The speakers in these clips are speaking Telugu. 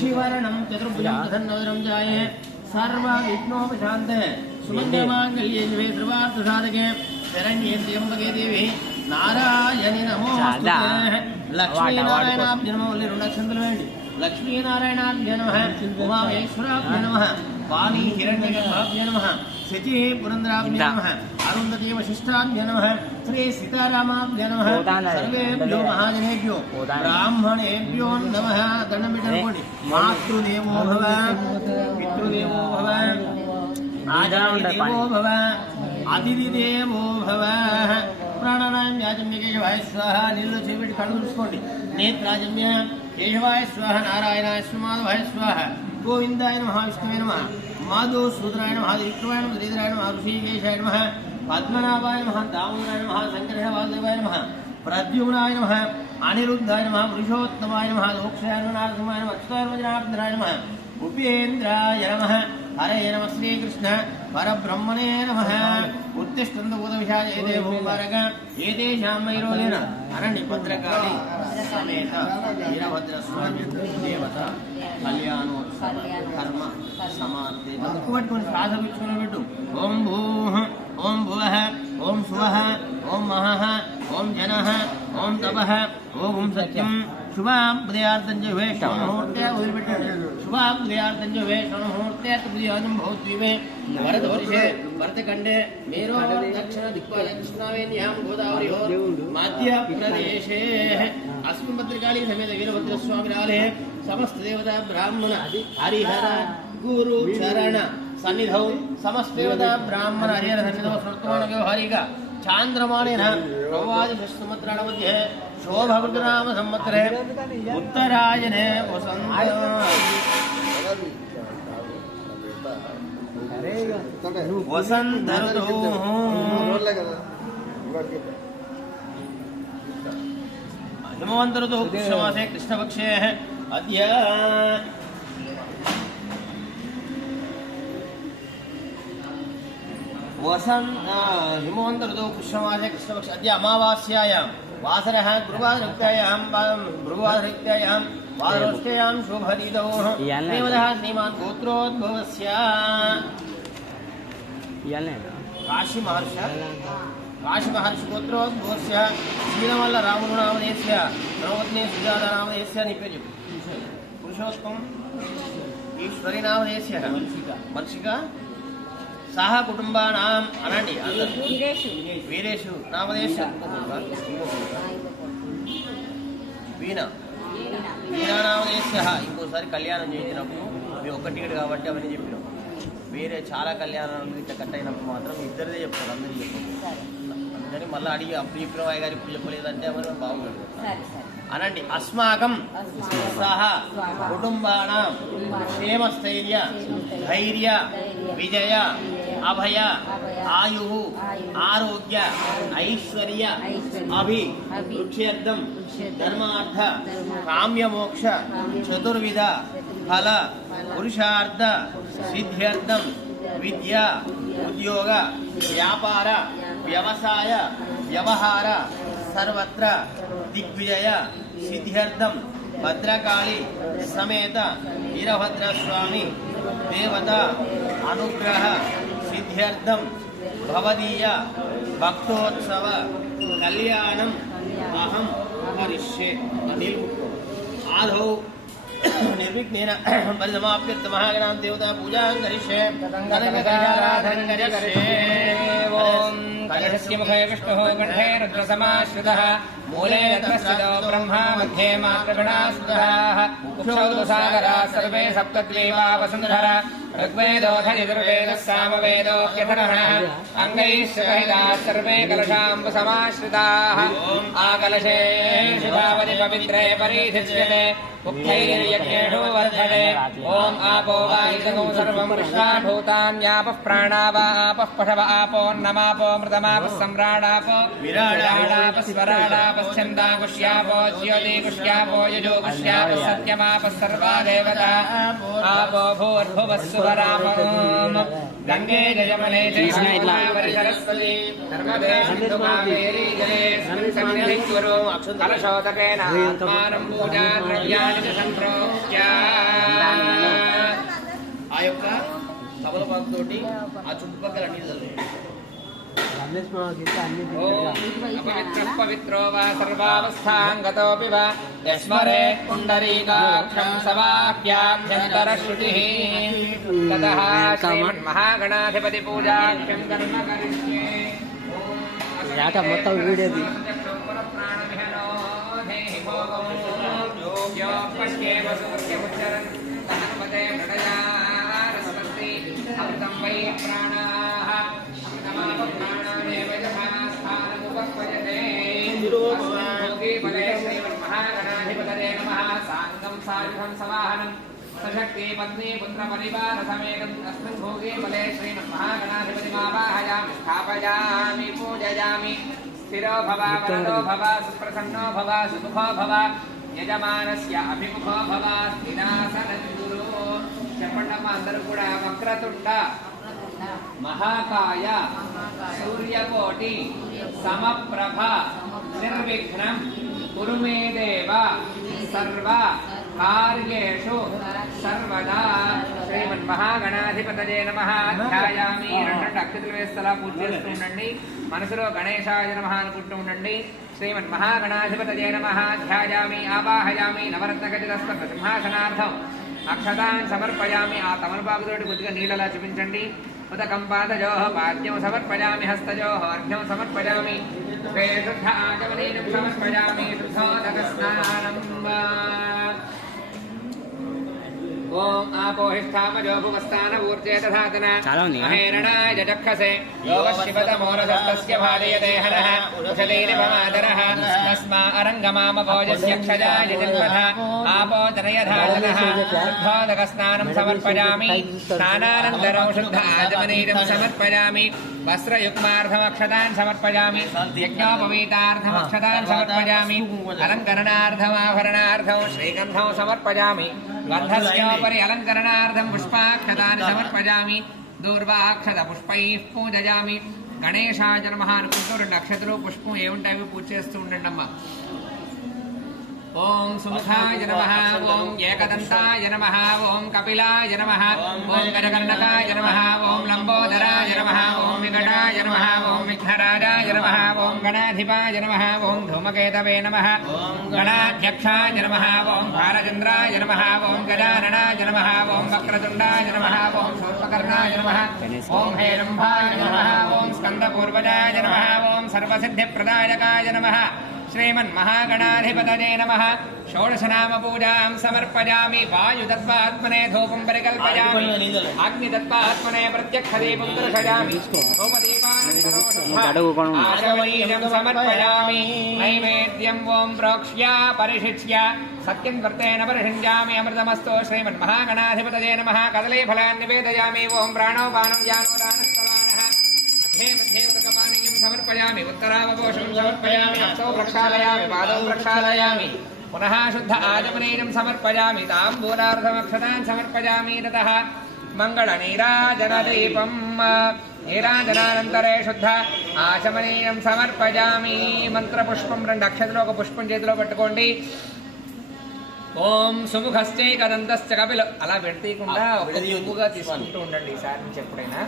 शिवरणं चतुर्भुजं प्रसन्नवदनं जाये सर्वविघ्नोपशान्तये सुमङ्गलमाङ्गल्ये शिवे सर्वार्थसाधके शरण्ये त्र्यम्बके देवी नारायणि नमोस्तुते लक्ष्मीनारायणाभ्य नमः ऋणक्षन्द्रवेणि लक्ष्मीनारायणाभ्य नमः उमामहेश्वराभ्य नमः वाणी हिरण्यगर्भाभ्य नमः शची पुरंदराभ्य नमः अरुन्धती वशिष्ठाभ्य नमः श्री सीतारामाभ्य नमः सर्वेभ्यो महाजनेभ्यो ब्राह्मणेभ्यो नमः दण्डमिटकोटि मातृदेवो भव पितृदेवो भव आचार्यदेवो भव अतिथिदेवो भव प्राणानां याजम्य केशवाय स्वाहा नीళ్ళు చేపెట్టి కళ్ళు చూసుకోండి నేత్రాజమ్య కేశవాయ స్వాహ నారాయణాయ మాధవాయ స్వాహ गोविंदाय नमः विष्णुवे नमः माधुसूदनाय नमः विष्णुवाय नमः శ్రీధరాయ नमः ऋषिकेशाय नमः पद्मनाभाय नमः दामोदराय नमः शंकराय वासुदेवाय नमः प्रद्युम्नाय नमः अनिरुद्धाय नमः पुरुषोत्तमाय नमः लोक्षाय नमः नारसिंहाय नमः अच्युताय नमः उपेन्द्राय नमः हरे नमः श्रीकृष्ण परब्रह्मणे नमः उत्तिष्ठन्तु भूतविशाल एते भूभारक एतेषां वैरोधेन अरण्य भद्रकाली समेत वीरभद्रस्वामी देवता कल्याणोत्सव कर्म समाप्ति पట్టుకొని శ్వాస పీల్చుకొని పెట్టు ఓం భూః ఓం భువః ఓం సువః ఓం మహః ఓం జనః ఓం తపః ఓం సత్యం शुभाब्दयार्थं च वेषमुहूर्ते उदिर्पिट्टु शुभाब्दयार्थं च वेषमुहूर्ते तुभ्यानं भवद्वीपे वरदवर्षे भरतखण्डे मेरो दक्षिण दिक्पाले कृष्णावेन्यां गोदावरीः मध्यप्रदेशे अस्मिन् भद्रकाली समेत वीरभद्रस्वामिनालये समस्त देवता ब्राह्मण हरिहर गुरु चरण सन्निधौ समस्त देवता ब्राह्मण हरिहर सन्निधौ स्मृतमान व्यवहारिक चांद्रमाणेन प्रवादिशस्मत्राण मध्ये शोभवृतनाम संवत्सरे उत्तरायणे वसंत ऋतुः हिमवन्त ऋतुः कृष्णमासे कृष्णपक्षे अद्य हिमवन्त ऋतुः कृष्णमासे कृष्णपक्ष अद्य अमावास्यायां वासरः गुरुवासरयुक्तायां भृगुवासरयुक्तायां वासरोष्ठ्यां शुभरीतोः देवतः श्रीमान् गोत्रोद्भवस्य काशीमहर्षि गोत्रोद्भवस्य श्रीरमल्ल रामुनामधेयस्य ब्रह्मपत्नी सुजातानामधेयस्य निपेर्यं पुरुषोत्तम ईश्वरी नामधेयस्य मर्षिका सह कुटुंबानां अनंడి वीरेशु नामधेयस्य వీణా నామధేయस्य ఇంకోసారి కళ్యాణం చేయించినప్పుడు మేము ఒక టికెట్ కాబట్టి అవన్నీ చెప్పినాం వేరే చాలా కళ్యాణాలు ఇట్లా కట్ అయినప్పుడు మాత్రం ఇద్దరిదే చెప్తారు అందరూ చెప్పారు అందుకని మళ్ళీ అడిగి అప్పుడు చెప్పిన వాయి గారు ఇప్పుడు చెప్పలేదంటే ఎవరు బాగుండదు అనండి अस्माकं सह कुटुंबानां क्षेमस्थैर्य धैर्य विजय अभय आयु आरोग्य ऐश्वर्य अभिवृद्ध्यर्थं धर्मार्थ काम्यमोक्ष चतुर्विध फल पुरुषार्थ सिद्ध्यर्थं विद्या उद्योग व्यापार व्यवसाय व्यवहार सर्वत्र दिग्विजय सिद्ध्यर्थं भद्रकाली समेत वीरभद्रस्वामी देवता अनुग्रह सिद्ध्यर्थं भवदीय भक्तोत्सव कल्याणम् अहं करिष्ये आदौ निर्विघ्नेन परिसमाप्यर्थ महागणां देवता पूजां करिष्ये तदङ्गकाराधनं करिष्ये ओम कलशस्य मुखे विष्णुः कण्ठे रुद्रसमाश्रितः मूले रत्नस्थितो ब्रह्मा मध्ये मातृगणास्तुतः कुक्षौ सागरा सर्वे सप्तद्वीपा वसुन्धरा ऋग्वेदोऽथर्ववेदः सामवेदो यथनः अङ्गैः सहिताः सर्वे कलशाम्बुसमाश्रिताः आकलशे शिवावति पवित्रे परिधिच्यते उक्थैर्यज्ञेषु वर्धते ॐ आपो वा इदगं सर्वं विश्वाभूतान्यापः प्राणावापः पशव आपोऽन्नमापो मृतमापः सम्राडापो विराडापः स्वराडापश्चन्दाकुष्यापो ज्योतिकुष्यापो यजोकुष्यापः सत्यमापः सर्वा देवता आपो भूर्भुवः सुवरामम् गङ्गे जयमने जयमावरि सरस्वती नर्मदे सिन्धु कावेरी जलेऽस्मिन् सन्निधिं कुरु कलशोदकेन आत्मानं पूजाद्रव्याणि च सम्प्रोक्ष्य తమలపాకుతోటి ఆ చుట్టుపక్కల నీళ్ళు పవిత్రో వా సర్వావస్థాంగతోపి వా యస్మరే పుండరీకాక్షం సవాక్యాభ్యంతరశ్రుతిః తతః శ్రీమన్మహాగణాధిపతి పూజాఖ్యం కర్మ కరిష్యే. మొత్తం వీడియోది सशक्ति पत्नी पुत्र परिवार समेतम् अस्मिन् भोगे बले श्रीमन्महागणाधिपतिमावाहयामि स्थापयामि पूजयामि. स्थिरो भव वरदो भव सुप्रसन्नो भव सुमुखो भव యజమానస్య అభిముఖో భవ స్థిరాసనందురు. చెప్పండమ్మా అందరూ కూడా. వక్రతుండ మహాకాయ సూర్యకోటి సమప్రభ నిర్విఘ్నం కురు మే దేవ సర్వ కార్యేషు సర్వదా. శ్రీమన్మహాగణాధిపతయే నమః. ధ్యాయామి. రెండు అక్షతలు వేస్తలా పూజ చేస్తూ ఉండండి. మనసులో గణేశాయ నమః అనుకుంటూ ఉండండి. శ్రీమన్మహాగణాధిపతయే నమః. ధ్యాయామి ఆవాహయామి. నవరత్నఖచితస్థ సింహాసనార్థం అక్షతాన్ సమర్పయామి. ఆ తమలపాకుతోటి కొద్దిగా నీళ్ళలా చూపించండి. ఉదకం పాదయోః పాద్యం సమర్పయామి. హస్తయోః అర్ఘ్యం సమర్పయామి. శుద్ధ ఆచమనీయం సమర్పయామి. శుద్ధోదక స్నానం. ఓం ఆపోహిష్టామజో భువస్థాన ఊర్జే తథాతన మహేరణాయ జక్షసే యోగశివతమోరసస్తస్య భాదయతే హనః కుశలీనిపమాదరః తస్మా అరంగమామభోజస్య క్షజాయ జన్మః ఆపోదనయధాతనః. శుద్ధోదక స్నానం సమర్పయామి. స్నానానంతరం శుద్ధ ఆచమనీయం సమర్పయామి. వస్త్రయుగ్మార్థమక్షతాన్ సమర్పయామి. యజ్ఞోపవీతార్థమక్షతాన్ సమర్పయామి. అలంకరణార్థమాభరణార్థం శ్రీగంధం సమర్పయామి. గంధస్యోపరి అలంకరణార్థం పుష్పాక్షతాన్ని సమర్పయామి. దూర్వాక్షత పుష్పైః పూజయామి. గణేశాయ నమః అనుకుంటూ రెండు అక్షతలు పుష్పం ఏముంటాయి పూజ చేస్తూ ఉండండి అమ్మా. ఓం సుముఖాయ నమః. ఓం ఏకదంతాయ నమః. ఓం కపిలాయ నమః. ఓం గజకర్ణకాయ నమః. ఓం లంబోదరాయ నమః. ఓం వికటాయ నమః. ఓం విఘ్నరాజాయ నమః. ఓం గణాధిపాయ నమః. ఓం ధూమకేతవే నమః. గణాధ్యక్షాయ నమః. ఓం భారచంద్రాయ నమః. ఓం గజాననాయ నమః. ఓం వక్రతుండాయ నమః. ఓం శూర్పకర్ణాయ నమః. ఓం హేరంభాయ నమః. ఓం స్కందపూర్వజాయ నమః. ఓం సర్వసిద్ధిప్రదాయకాయ నమః. శ్రీమన్మహాగణాధిపతయే నమః. షోడశనామ పూజాం సమర్పయామి. వాయుదత్వాత్మనే ధూపం పరికల్పయామి. అగ్నిదత్వాత్మనే ప్రత్యక్ష దీపం దర్శయామి. ఆచమనీయం సమర్పయామి. నైవేద్యం ఓం ప్రోక్ష్య పరిశిచ్య సత్యం వర్తేన పరిషించామి. అమృతమస్తు. శ్రీమన్మహాగణాధిపతయే నమః. కదలీ ఫలాన్ని నివేదయామి. ఓం ప్రాణోపానం జానోదానస్తవానః. మధ్యే ఉదకపానీయం సమర్పయామి. ఉత్తరావపోషం సమర్పయామి. హస్తౌ ప్రక్షాళయామి. పాదౌ ప్రక్షాళయామి. పునః శుద్ధ ఆచమనీయం సమర్పయామి. తాంబూలార్థమక్షతాన్ సమర్పయామి. తతః మంగళ నీరాజనదీపం. నీరాజనానంతరే శుద్ధ ఆచమనీయం సమర్పయామి. మంత్రపుష్పం రెండు అక్షతలు ఒక పుష్పం చేతిలో పట్టుకోండి. ఓం సుముఖశ్చైకదంతశ్చ కపిల. అలా పెడతీయకుండా ఒక పువ్వుగా తీసుకుంటూ ఉండండి ఈసారి నుంచి ఎప్పుడైనా.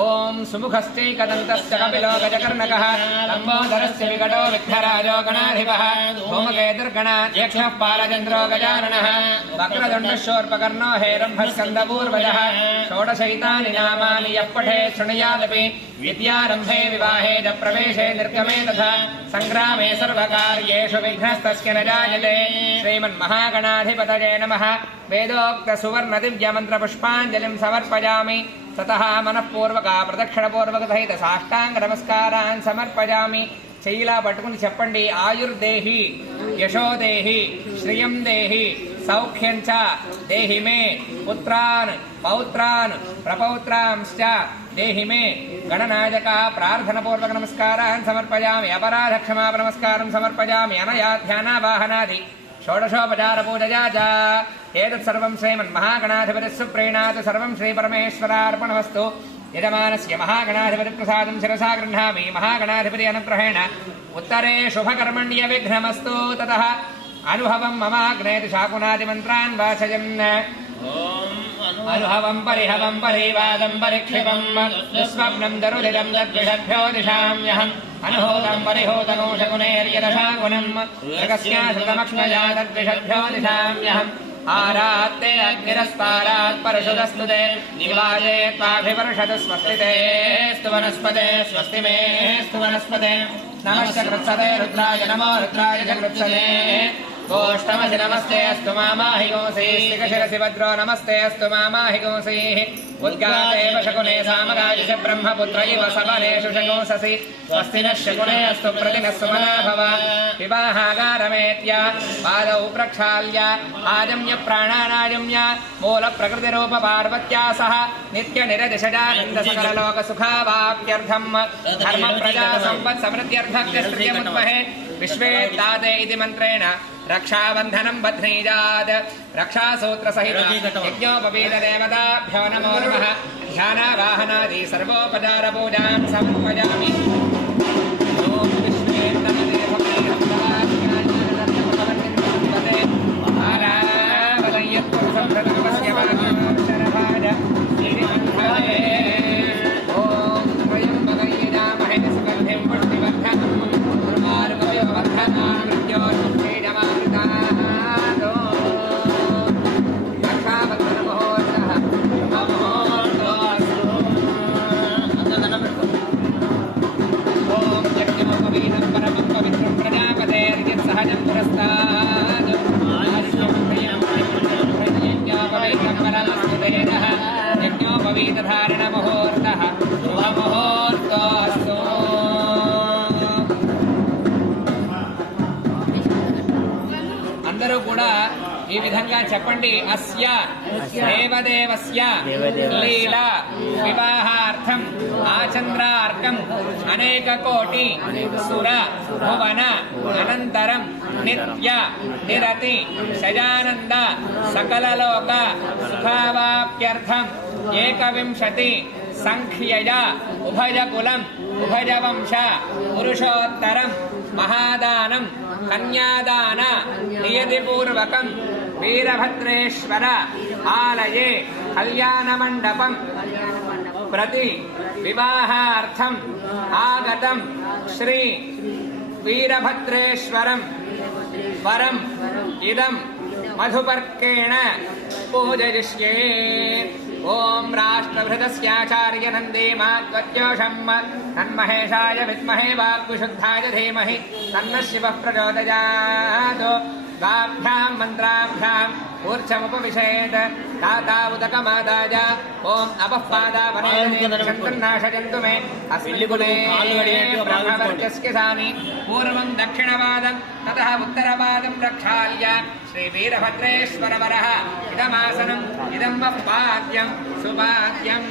ఓం సుముఖశ్చైకదంతశ్చ కపిలో గజకర్ణకః. లంబోదరస్య వికటో విఘ్నరాజో గణాధిపః. ధూమకేతుర్గణాధ్యక్షః పాలచంద్రో గజాననః. వక్రతుండశూర్పకర్ణో హేరంభः స్కందపూర్వజः. షోడశైతాని నామాని యః పఠేత్ శృణుయాదపి. విద్యారంభే వివాహే చ ప్రవేశే నిర్గమే తథా సంగ్రామే సర్వకార్యేషు విఘ్నస్తస్య న జాయతే. శ్రీమన్మహాగణాధిపతయే నమః. వేదోక్త సువర్ణ దివ్య మంత్ర పుష్పాంజలిం సమర్పయామి. తతః మనఃపూర్వక ప్రదక్షిణపూర్వక సహిత సాష్టాంగ నమస్కారాన్ సమర్పయామి. చెయ్యిలా పట్టుకుని చెప్పండి. ఆయుర్దేహి యశోదేహి శ్రియం దేహి సౌఖ్యం చ దేహి మే. పుత్రాన్ పౌత్రాన్ ప్రపౌత్రాంశ్చ దేహి మే. గణనాయక ప్రార్థనపూర్వక నమస్కారాన్ సమర్పయామి. అపరాధ క్షమాపణ నమస్కారం సమర్పయామి. అనయా ధ్యానావాహనాది షోడశోపచార పూజయా చ. ఏతత్ సర్వం శ్రీమన్మహాగణాధిపతిः సుప్రీణాత్. సర్వం శ్రీపరమేశ్వరార్పణమస్తు. యజమానస్య మహాగణాధిపతి ప్రసాదం శిరసా గృహ్ణామి. మహాగణాధిపతి అనుగ్రహేణ ఉత్తరే శుభకర్మణ్య విఘ్నమస్తు. తతః అనుభవం మమాగ్నేతి శాకునాది మంత్రాన్ వాచయన్. ఓం అనుహవం పరిహవం పరివాదం పరిక్షిపం దుస్వప్నం దరుదిరం తద్విషభ్యో దిశామ్యహం అనుహూతం పరిహూతనో శకునేర్యదశాగుణం జగస్యాశ్రుతమక్ష్మయా తద్విషభ్యో దిశామ్యహం ఆరాత్తే అగ్నిరస్పారాత్ పరశుదస్తుతే నివాజే త్వాభివర్షతు స్వస్తితే స్తు వనస్పతే స్వస్తి మే స్తు వనస్పతే నమశ్చ కృత్సతే రుద్రాయ నమో రుద్రాయ చ కృత్సతే गोष्ठमसि नमस्ते अस्तु मामाहि गोंसीः शिरसि भद्रो नमस्ते अस्तु मामाहि गोंसीः उद्गातेव शकुने सामगाय च ब्रह्मपुत्र इव सबलेषु शगोंससि स्वस्ति नः शकुने अस्तु प्रतिनः सुमना भव विवाहागारमेत्य पादौ प्रक्षाल्य आजम्य प्राणानाजम्य मूलप्रकृतिरूप पार्वत्या सह नित्यनिरदिशजानन्दसकललोकसुखावाप्त्यर्थम् धर्मप्रजासम्पत्समृद्ध्यर्थव्यस्तृत्यमुद्महे विश्वे दाते इति मन्त्रेण रक्षाबन्धनं बध्नीजात् रक्षासूत्रसहितं यज्ञोपवीतदेवताभ्यो नमो नमः ध्यानावाहनादि सर्वोपचारपूजां समर्पयामि ॐ विश्वे दाते యజ్ఞోపవీతధారణ ముహూర్తః శుభముహూర్తోస్తు. అందరూ కూడా ఈ విధంగా చెప్పండి. అస్య దేవదేవస్య లీలా వివాహార్థం ఆచంద్రార్కం అనేక కోటి సుర భువన అనంతరం నిత్య నిరతి శయానంద సకలలోక సుఖావాప్త్యర్థం ఏకవింశతి సంఖ్యయ ఉభయకులం ఉభయవంశ పురుషోత్తరం మహాదానం కన్యాదాన నియతిపూర్వకం వీరభద్రేశ్వర ఆలయే కళ్యాణమండపం ప్రతి వివాహార్థం ఆగతం శ్రీ వీరభద్రేశ్వరం వరం ఇదం మధుపర్కేణ పూజయిష్యే. ఓం రాష్ట్రభృతస్యాచార్య నందే మాత్వత్యోషం తన్మహేషాయ విద్మహే వాగ్విశుద్ధాయ ధీమహి తన్నః శివః ప్రచోదయాత్. గాభ్యాం మంత్రాభ్యాం ఊర్ధ్వముపవిశేత్ తాతావుదకమాదాయ ఓం అపః పాదావనేషంతుర్నాశయంతు మే అస్మిన్ కులే బ్రహ్మవర్చస్య సాని పూర్వం దక్షిణపాదం తతః ఉత్తరపాదం ప్రక్షాళ్య శ్రీవీరభద్రేశ్వరవరః ఇదమాసనం ఇదం పాద్యం సుపాద్యం.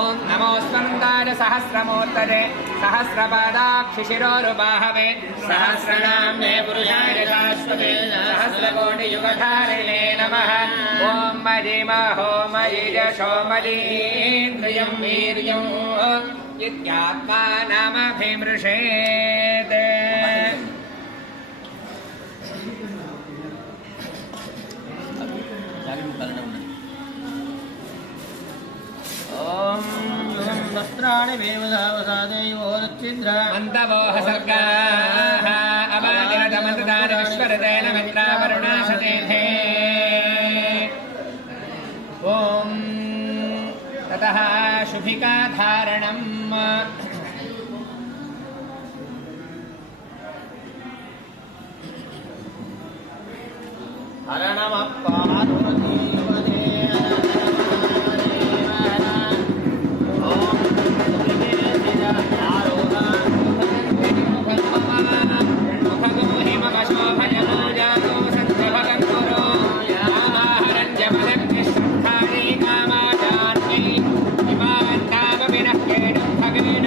ఓం నమోస్వందాయ సహస్రమూర్తయే సహస్రపాదాక్షిశిరోరుబాహవే సహస్రనామ్నే పురుషాయ శాశ్వతే సహస్రకోటియుగధారిణే నమః. ఓం మజిమహో మజిజశో మజీంద్రియం వీర్యం ఇత్యాత్మానమభిమృషేత్. ఓం వస్త్రాణి వేవసాదేయోరచ్ఛిద్ర అంతవోహ సర్గాః అవాదిరతమతదాన విశ్వరతేన మిత్రావరుణాశతేధే. ఓం తతః శుభికాధారణం హరణమప్పార్వతీవదే కామాచాన్యై ఇమావంతామవినః కేడం భగేన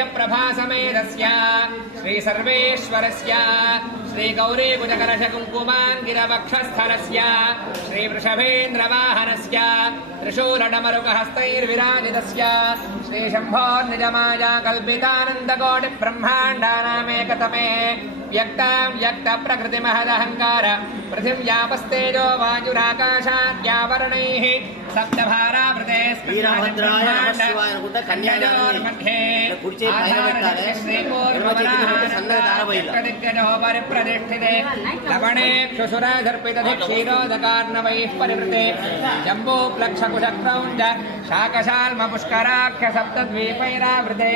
सूर्यप्रभा समेतस्य श्री सर्वेश्वरस्य श्री गौरी कुजकलश कुङ्कुमाङ्गिरवक्षस्थलस्य श्री वृषभेन्द्रवाहनस्य त्रिशूलडमरुकहस्तैर्विराजितस्य श्री शम्भोर्निजमाया कल्पितानन्दकोटिब्रह्माण्डानामेकतमे व्यक्तां व्यक्तप्रकृतिमहदहङ्कार पृथिव्यापस्तेजो वायुराकाशाद्यावरणैः सप्तभारावृते వీరభద్రాయ నమః శివాయ అనుకుంట కన్యాదానమే కుడిచే పైన పెట్టాలి పరిప్రతిష్ఠితే లవణే క్షుసురాధర్పితక్షీరోదకార్ణవైః పరివృతే జంబూప్లక్షకుశక్రౌంజ శాకశాల్మ పుష్కరాఖ్య సప్తద్వీపైరావృతే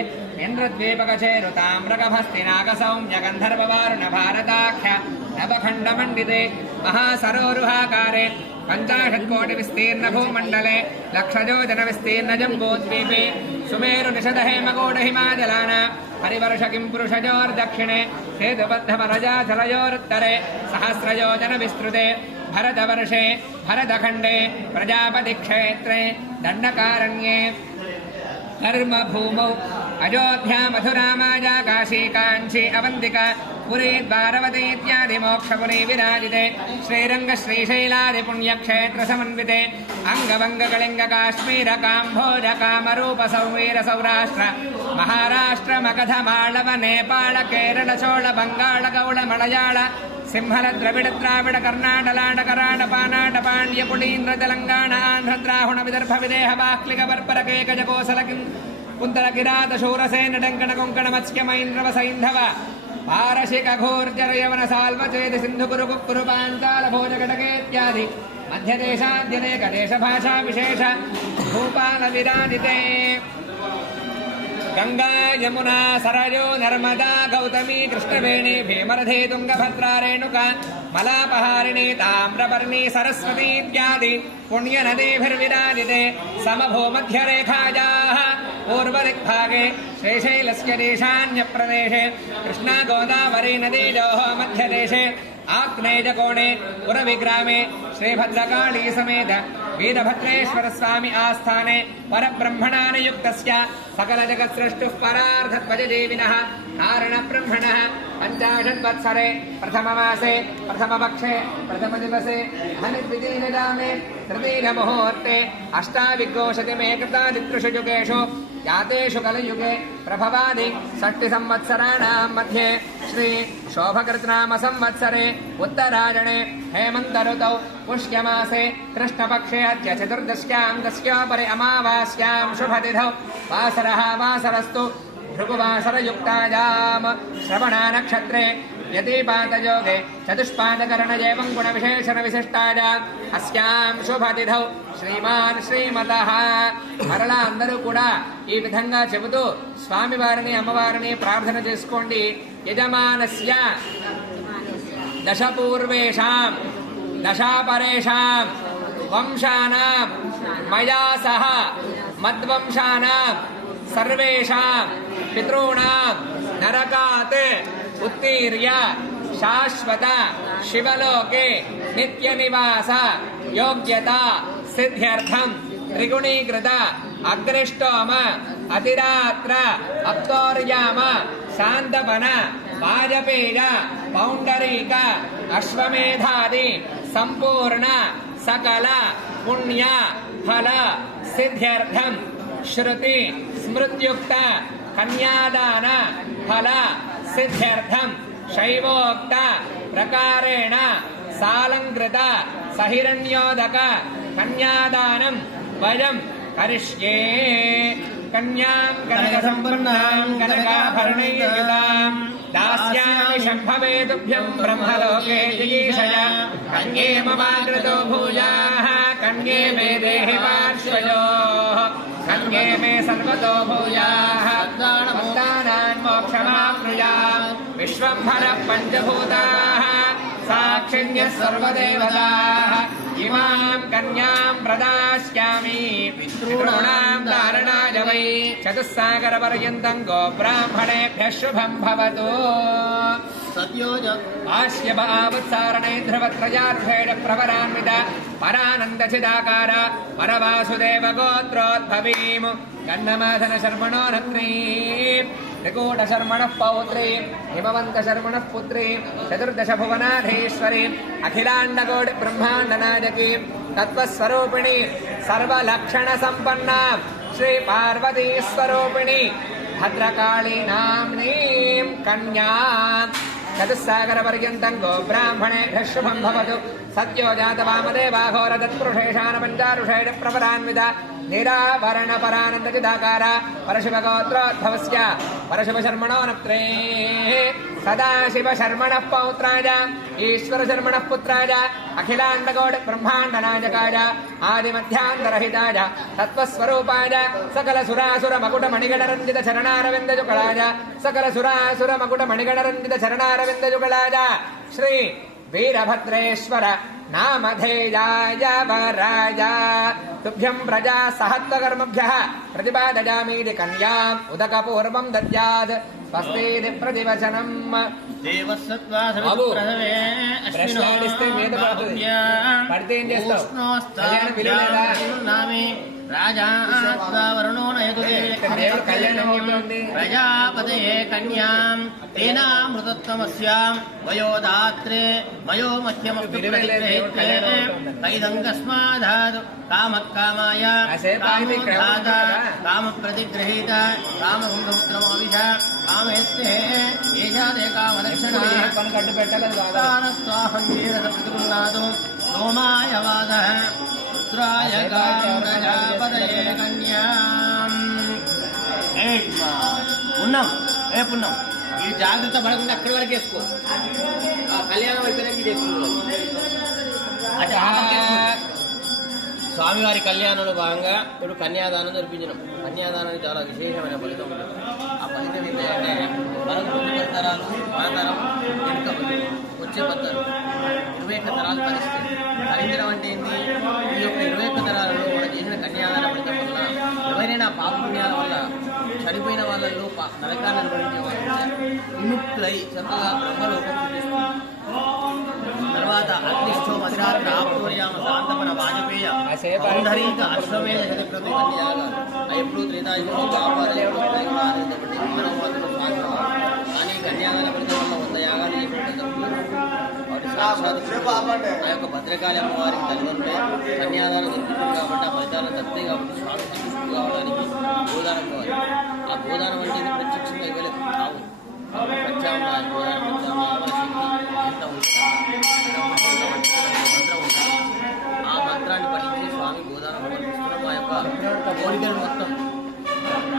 ఇంద్రద్వీపకచేరుతామ్రకభస్తినాగసౌమ్య గంధర్వవారుణ భారతాఖ్య నవఖండమండితే మహాసరోరుహాకారే पंचाशत्कोटि विस्तीर्ण भूमंडले लक्षजोजन विस्तीर्ण जम्बूद्वीपे सुमेरु निषद हेमकोट हिमाचलान हरिवर्ष किं पुरुषयोर्दक्षिणे सेतुबद्धवरजाचलयोरुत्तरे सहस्रयोजन विस्तृते भरतवर्षे भरतखण्डे प्रजापतिक्षेत्रे दण्डकारण्ये कर्मभूमौ अयोध्या मथुरा माया काशी काञ्ची अवन्तिका पुरी द्वारवती इत्यादि मोक्षपुरी विराजिते श्रीरंग श्रीशैलादि पुण्यक्षेत्र समन्विते अंगवंग कलिंग काश्मीर काम्भोज कामरूप सौवीर सौराष्ट्र महाराष्ट्र मगध मालव नेपाल केरल चोळ बंगाल गौड़ मलयाळ सिंहल द्रविड़ द्राविड़ कर्नाटलाट कराट पानाट पाण्ड्य पुलीन्द्र तेलंगाण आंध्र द्राहुण विदर्भ विदेह बाक्लिक वर्पर केकज कोसल कुंतल किरात शूरसेन डंकण कोंकण मत्स्य मैन्द्रव सैन्धव पारशिक घोर्जर यवन साल्व चेति सिंधु कुरु कुरु पांचाल भोज घटके इत्यादि मध्य देशाद्यनेक देश भाषा विशेष भूपाल विराजिते गंगा यमुना सरयो नर्मदा गौतमी कृष्णवेणी भीमरथी तुंगभद्रा रेणुका मलापहारिणी ताम्रपर्णी सरस्वती इत्यादि पुण्य नदीभिर्विराजिते समभूमध्यरेखायाः पूर्वदिग्भागे श्रीशैलस्य देशान्यप्रदेशे कृष्णा गोदावरी नदीयोः मध्यदेशे आग्नेयकोणे पुरविग्रामे श्रीभद्रकाली समेत वीरभद्रेश्वर स्वामी आस्थाने परब्रह्मणानुयुक्तस्य सकल जगत्सृष्टुः परार्धध्वजजीविनः कारणब्रह्मणः पञ्चाशद्वत्सरे प्रथममासे प्रथमपक्षे प्रथमदिवसे धनिद्वितीयजामे तृतीयमुहूर्ते अष्टाविंशतिमेकतादित्रिषु युगेषु यातेषु कलयुगे प्रभवादि षष्टिसंवत्सराणां मध्ये श्री शोभकृतनाम संवत्सरे उत्तरायणे हेमन्त ऋतौ पुष्यमासे कृष्णपक्षे अद्य चतुर्दश्यां दस्योपरि अमावास्यां शुभतिथौ वासरः वासरस्तु भृगुवासरयुक्तायां श्रवणा नक्षत्रे यतिपातयोगे चतुष्पादकरण एवं गुणविशेषण विशिष्टायाम् अस्यां शुभतिथौ శ్రీమాన్ శ్రీమతః మరలా అందరూ కూడా ఈ విధంగా చెబుతూ స్వామివారిని అమ్మవారిని ప్రార్థన చేసుకోండి. యజమానస్య దశపూర్వేషాం దశాపరేషాం వంశానాం మయా సహ మద్వంశానాం సర్వేషాం పితॄణాం నరకాత్ ఉత్తీర్య శాశ్వత శివలోకే నిత్య నివాస యోగ్యత सिद्ध्यर्थम त्रिगुणीकृत अग्निष्टोम अतिरात्र अप्तोर्याम शांतपन वाजपेय पौंडरीक अश्वमेधादि संपूर्ण सकल पुण्य फल सिद्ध्यर्थम श्रुति स्मृत्युक्त कन्यादान फल सिद्ध्यर्थम शैवोक्त प्रकारेण सालंकृत सहिरण्योदक कन्यादानं वयं करिष्ये. कन्यां कनकसम्पन्नां कनकाभरणैर्युतां दास्यामि शम्भवे तुभ्यं ब्रह्मलोके जिगीषय. कन्ये ममाकृतो भूयाः कन्ये मे देहि पार्श्वयोः कन्ये मे सर्वतो भूयाः भक्तानां मोक्षमाप्नुयात्. विश्वम्भरः पञ्चभूताः साक्षिण्यः सर्वदेवताः इमां कन्यां प्रदास्यामि पितॄणां धारणाय वै. चतुस्सागरपर्यन्तं गोब्राह्मणेभ्यः शुभं भवतु. आस्य भावत्सारणे ध्रुवत्रयार्षेण प्रवरान्वित परानन्दचिदाकार परवासुदेव गोत्रोद्भवीं गन्धमाधन शर्मणो नत्री त्रिकूटशर्मणः पौत्री हिमवन्तशर्मणः पुत्री चतुर्दश भुवनाधीश्वरी अखिलाण्डकोटि ब्रह्माण्डनायकी तत्त्वस्वरूपिणी सर्वलक्षणसम्पन्ना श्रीपार्वतीस्वरूपिणी भद्रकाली नाम्नीं कन्या चतुस्सागरपर्यन्तं गोब्राह्मणेभ्यः शुभं भवतु सत्यो जातवामदेवाघोर तत्पुरुषेशान पञ्चारुषेण प्रपरान्विता निराभरणपरानन्दचिदाकार परशिवगोत्रोद्भवस्य परशिवशर्मणो नप्त्रे सदाशिवशर्मणः पौत्राय ईश्वरशर्मणः पुत्राय अखिलाण्डकोटि ब्रह्माण्डनायकाय आदिमध्यान्तरहिताय तत्त्वस्वरूपाय सकलसुरासुरमकुटमणिगणरञ्जितचरणारविन्दयुगलाय सकलसुरासुरमकुटमणिगणरञ्जितचरणारविन्दयुगलाय श्री वीरभद्रेश्वर नामधेयाय वराय तुभ्यं प्रजा सहत्वकर्मभ्यः प्रतिपादयामीति कन्याम् उदकपूर्वं दद्यात् स्वस्तीति प्रतिवचनम् రాజావరుణో నయతుదే ప్రజాపతయే కన్యాం తేనామృతత్వమస్యాం వయోదాత్రే మయో మధ్యమస్తు కైదంగస్మాదాదు కామకామాయ కామ ప్రతిగ్రహీత కామగుండముద్రమవిష కామేత్తే ఏషాదే కామదక్షిణ స్వాహం ప్రతికున్నాదు సోమాయ వాదః పుత్రాయ ప్రజాపతయే కన్యాం. ఉన్నాం రేపున్నాం ఈ జాగ్రత్త పడకుండా అక్కడి వరకు వేసుకో. ఆ కళ్యాణం అయిపోయినాక ఇది వేసుకుంటాం. అంటే స్వామివారి కళ్యాణంలో భాగంగా ఇప్పుడు కన్యాదానం జరిపించినాం. కన్యాదానానికి చాలా విశేషమైన ఫలితం ఉంటుంది. ఆ ఫలితం ఏంటంటే మనకు ముందు తరాలు మన తరం వెనుక వచ్చే పద్ధతులు 21 తరాలు పరిస్థితి ధరించడం అంటే ఏంటి? ఈ యొక్క 21 తరాలలో మనం చేసిన కన్యాదాన ఫలితం వల్ల ఎవరైనా పాపపుణ్యాల వల్ల చనిపోయిన వాళ్ళల్లో నరకాన్ని అనుభవించే వాళ్ళు విముక్తులై చక్కగా బ్రహ్మలోకం చూపిస్తుంది. తర్వాత అగ్నిష్టో మధురాత్ర ఆప్తోర్యామ శాంతపన వాజపేయ సౌందరీక అశ్వమేధ శని ప్రతి అన్ని యాగాలు ఎప్పుడు త్రేతాయుగంలో కానీ కన్యాదాన ఫలితం వల్ల 100 యాగాలు ఆ యొక్క భద్రకాళి అమ్మవారికి తల్లిదండ్రులే కన్యాదానం దొరుకుతుంది కాబట్టి ఆ ఫలితాలను దక్కుతాయి కాబట్టి స్వామి సంతృష్టి కావడానికి గోదానం కావాలి. ఆ గోదానం అంటే ప్రత్యక్షంగా ఇవ్వలేదు. కావు ప్రత్యామ్నాయ గోదానం ప్రత్యామ్నాయ శక్తి ఎంత ఉంటుంది ఆ మంత్రాన్ని పఠించి స్వామి గోదానం సమర్పిస్తున్నాం. మా యొక్క కోరికలు మొత్తం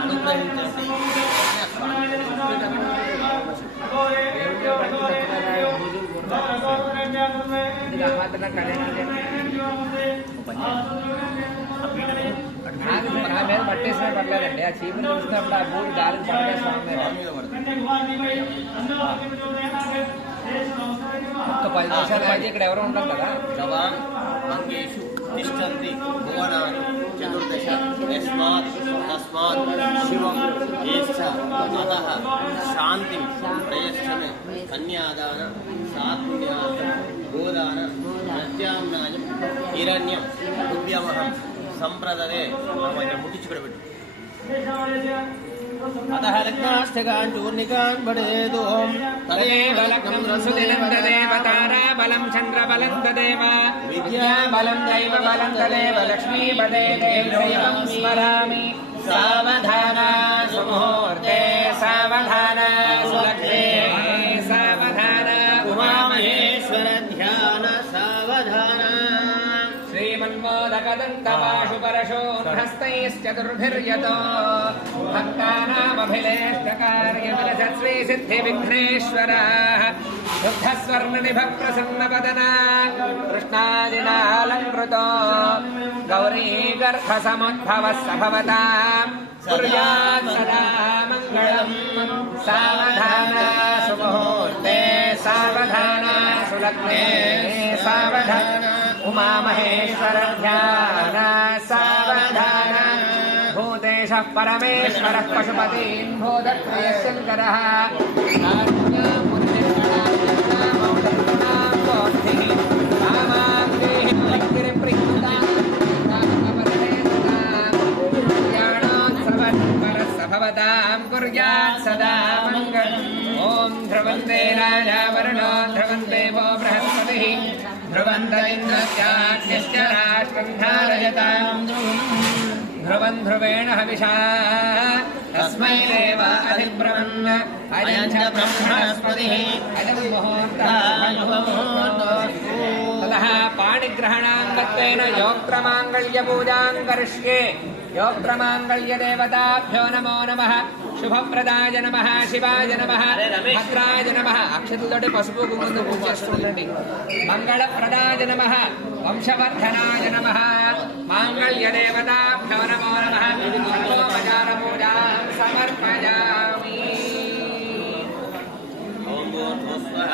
అనుగ్రహించండి. నా మీద పట్టేసినా పర్లేదండి. ఆ చీపురు చూసినప్పుడు ఆ భూమి దారి పడలే స్వామి ఒక్క 10 నిమిషాలు అయితే ఇక్కడ ఎవరు ఉంటాం కదా. జవాన్ మంగేషు తిష్టంతి భువనాలు చతుర్దశ యస్మాత్ తస్మాత్ శివం జ్యేష్ఠ అతః శాంతిం ప్రయశ్చమే కన్యాదాన సాత్పుణ్యాస గోదాన ప్రత్యామ్నాయం హిరణ్యం దుర్వ్యమహం సంప్రదరే ముట్టించి కూడా పెట్టు. अतः लग्नाष्टकान् चूर्णिकान् पठेतु तदेव लग्नं सुदिनं तदेव ताराबलं चन्द्रबलं तदेव विद्याबलं दैवबलं तदेव लक्ष्मीपदे दैवं स्मरामि सावधान सुमुहूर्ते सावधान सुलग्ने सावधान उमामहेश्वर ध्यान सावधान श्रीमन्मोदकदन्तपाशुपरशो हस्तैश्चतुर्भिर्यतो भक्तानामभिलेष्टकार्यविलसत्स्वीसिद्धिविघ्नेश्वराः शुद्धस्वर्णनिभप्रसन्नवदना कृष्णादिनालङ्कृतो गौरीगर्भसमुद्भवः स भवताम् कुर्यात् सदा मङ्गलम् सावधान सुमुहूर्ते सावधान सुलग्ने सावधान उमामहेश्वर ध्यान सावधान भूतेशः परमेश्वरः पशुपतीन् भूतत्रयः शङ्करः भवतां कुर्यात् सदा ध्रुवन्तरिन्द्रस्याग्निश्च राष्ट्रं धारयतां ध्रुवं ध्रुवेण हविषा तस्मै देव अधिब्रवन् अयं च ब्रह्मणस्पतिः अयं मुहूर्तः ततः पाणिग्रहणाङ्गत्वेन योक्त्रमाङ्गल्यपूजां करिष्ये योक्त्रमाङ्गल्यदेवताभ्यो नमो नमः शुभप्रदाय नमः शिवाय नमः भद्राय नमः अक्षतुलतोటి పసుపు కుంకుమ పూజ చేస్తుండండి మంగళప్రదాయ నమః వంశవర్ధనాయ నమః మాంగళ్యదేవతాభ్యో నమో నమః సర్వోపచార పూజాం సమర్పయామి ఓం భూర్భువః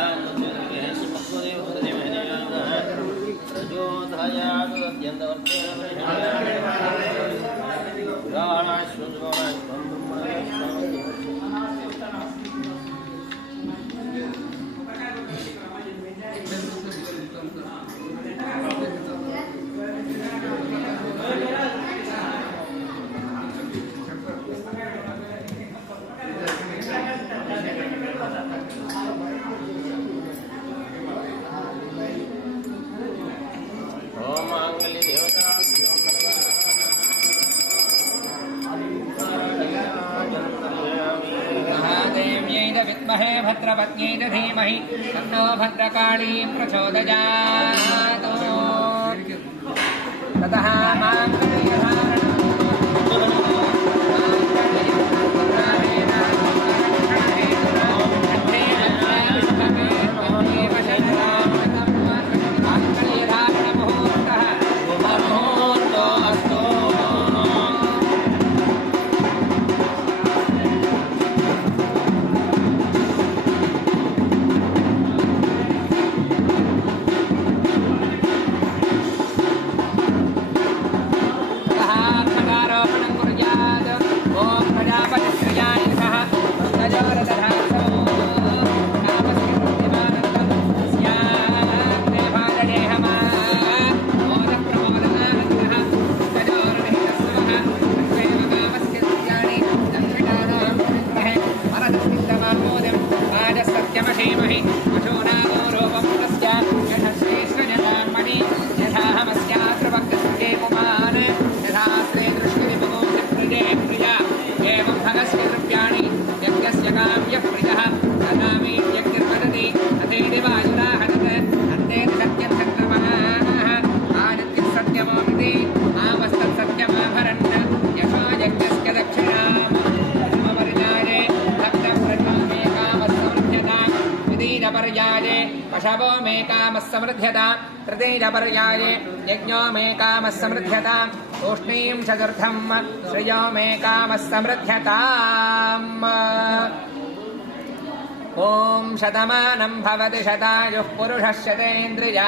विद्महे भद्रपत्न्यै च धीमहि तन्नो भद्रकाली प्रचोदयात् ततः पशवो मे कामः समृद्ध्यतां तृतीयपर्याये यज्ञो मे कामः समृद्ध्यतां तूष्णीं चतुर्थं श्रियो मे कामः समृद्ध्यताम् ॐ शतमानं भवति शतायुः पुरुषः शतेन्द्रिय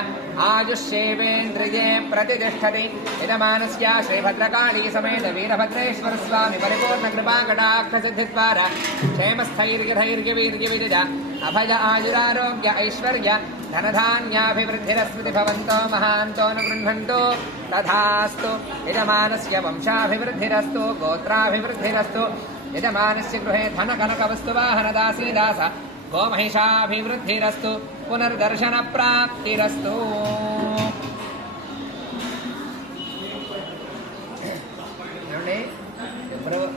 आयुष्येवेन्द्रिये प्रतिष्ठति इदमानस्य श्रीभद्रकाली समेत वीरभद्रेश्वर स्वामी परिपूर्ण कृपा कटाक्षसिद्धिद्वारा क्षेमस्थैर्यधैर्यवीर्यविजय अभय आयुरारोग्य ऐश्वर्य धनधान्याभिवृद्धिरस्मृति भवन्तो महान्तो न गृह्णन्तु तथास्तु यजमानस्य वंशाभिवृद्धिरस्तु गोत्राभिवृद्धिरस्तु यजमानस्य गृहे धनकनकवस्तुवाहनदासीदास गोमहिषाभिवृद्धिरस्तु पुनर्दर्शनप्राप्तिरस्तु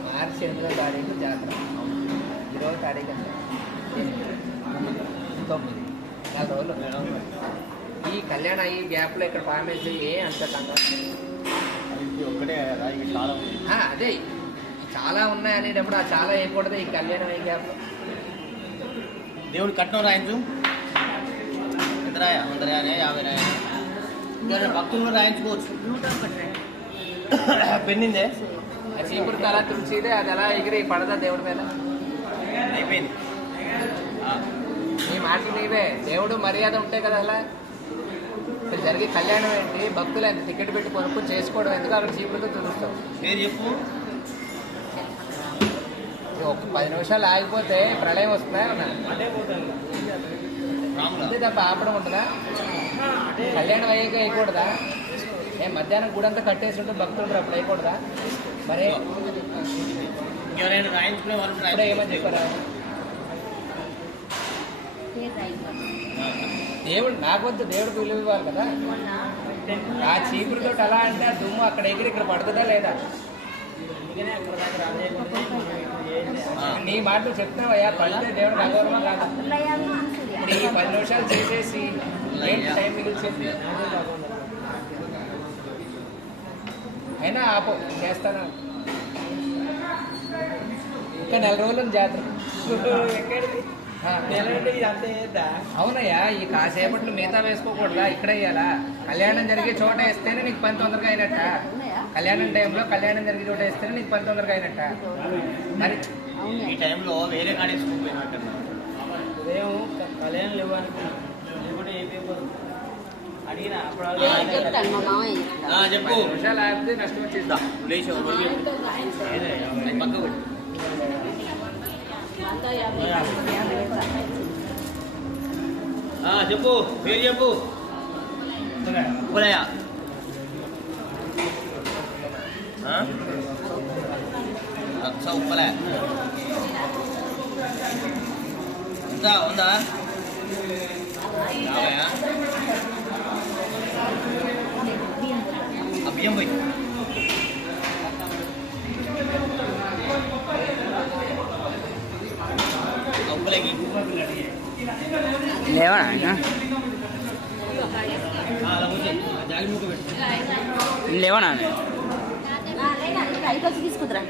మార్చి 8వ తారీఖు జాతర 20వ తారీఖు 9 4 రోజులు ఈ కళ్యాణ ఈ గ్యాప్లో ఇక్కడ ఫార్మేసీ అంత అదే చాలా ఉన్నాయి అనేటప్పుడు ఆ చాలా వేయకూడదు ఈ కళ్యాణం ఈ గ్యాప్లో దేవుడు కట్నం రాయించు ఎంత రాయా 100 రాయా 50 రాయా ఇంకా భక్తులు రాయించుకోవచ్చు పెన్నిందే చీపురు అలా తుడిచిదే అది అలా ఎగిరి పడదా దేవుడి మీద అయిపోయింది నీ మాటలు నీవే దేవుడు మర్యాద ఉంటాయి కదా అలా ఇక్కడ జరిగే కళ్యాణం ఏంటి భక్తులు ఎంత టికెట్ పెట్టి కొనుక్కొని చేసుకోవడం ఎందుకు అక్కడ చీపురుతో తుడుస్తావు పేరు చెప్పు ఒక 10 నిమిషాలు ఆగిపోతే ప్రళయం వస్తుందా అంతే తప్ప ఆపడం ఉంటుందా కళ్యాణం అయ్యాక వేయకూడదా మధ్యాహ్నం గుడంతా కట్టేసి ఉంటే భక్తులు అప్పుడు వేయకూడదా మరి ఎవరైనా రాయించుకునే వాళ్ళు ఏమని చెప్పారా దేవుడు నాకొద్దు, దేవుడికి విలువ ఇవ్వాలి కదా. ఆ చీపురుతో అలా అంటే ఆ దుమ్ము అక్కడ ఎగిరి ఇక్కడ పడుతుందా లేదా? నీ మాటలు చెప్తున్నావయ్యా, పడితే దేవుడు అగౌరవం కాదు. ఇప్పుడు ఈ 10 నిమిషాలు చేసేసి ఏంటి టైం మిగిల్చింది? అయినా ఆపో, చేస్తాను. ఇంకా 4 రోజులు జాతర. అవునయ్యా, ఈ కాసేపట్లో మిగతా వేసుకోకూడదా? ఇక్కడ వేయాలా? కళ్యాణం జరిగే చోట వేస్తేనే నీకు పని తొందరగా అయినట్ట. కళ్యాణం టైంలో కళ్యాణం జరిగే చోట వేస్తేనే నీకు పని తొందరగా అయినట్ట. మరి ఈ టైంలో వేరే కాడ వేసుకోపోయినట్టు కళ్యాణం అడిగిన చెప్పు. 10 నిమిషాలు ఆపితే నష్టం వచ్చేద్దాం. పక్క చెప్పు, పేరు చెప్పు. ఉప్పలయ్య. ఉప్పలయ్య ఉందా? ఉందా? బియ్యం పోయి ఉప్పలకి లేవా? లేవనా? తీసుకురా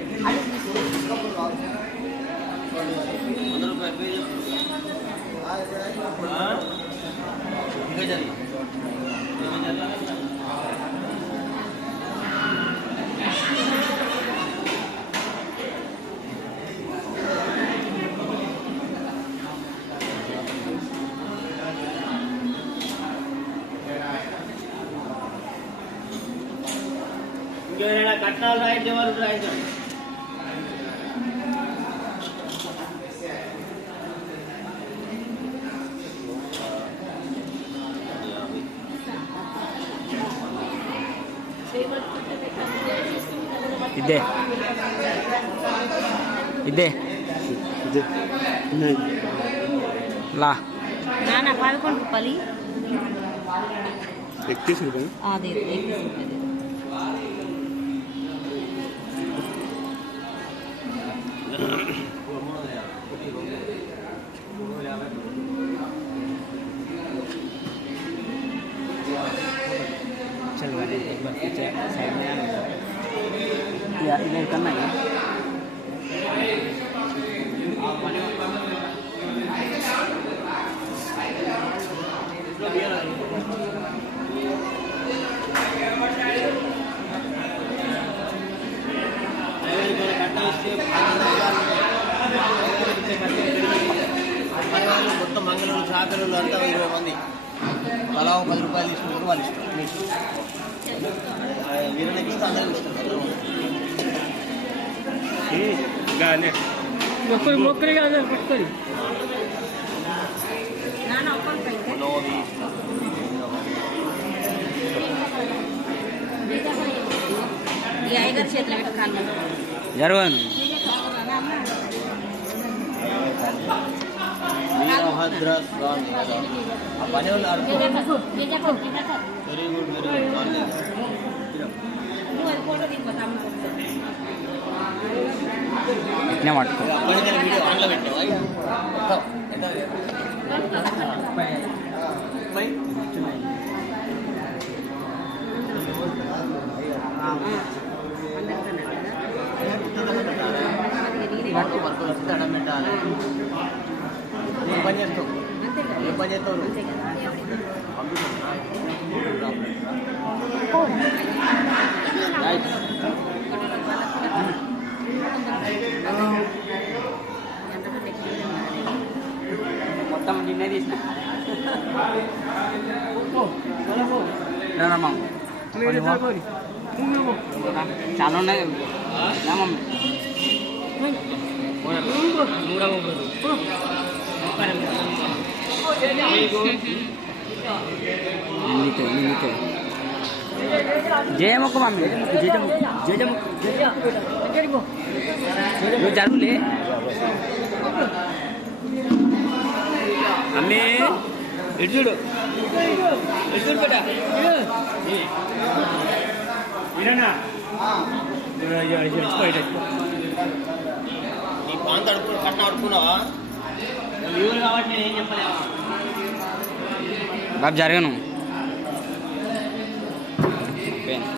ఇంకేమైనా కట్నాలు రాయించే వాళ్ళు రాయించండి. ఇదే ఇదే లా నాన్న 11 రూపాయలు. అదే इधर करना है. మొత్తం మంగళూరు శాఖలు అంతా 20 మంది అలా 10 రూపాయలు తీసుకుంటారు. వాళ్ళు ఇష్టం వీళ్ళకి ఇష్టం, అందరూ ఇష్టం. మొక్కలు కాదు పెట్టుకొని ఈ ఐగారు చేతిలో పెట్టుకోవాలి. జరగను వీరభద్ర స్వామి ఆ పని ఉన్నారు. Very good, very good. ఇట్నే పట్టుకో. వీడియో ఆన్లో పెట్టావా? దండం పెట్టాలి. ఏం పని చేస్తావు? ఏం పని చేస్తావు? మొత్తం నిన్నే తీసిన చాలా ఉన్నాయి. జయముఖ మమ్మీ జరుగులే అమ్మే ఇటు చూడు ఇటు చూడు కదా నీ పాంత అడుపుకుని కట్నం అడుపుకున్నావా ఊరు కాబట్టి నేను ఏం చెప్పలేవా బాబు జరగను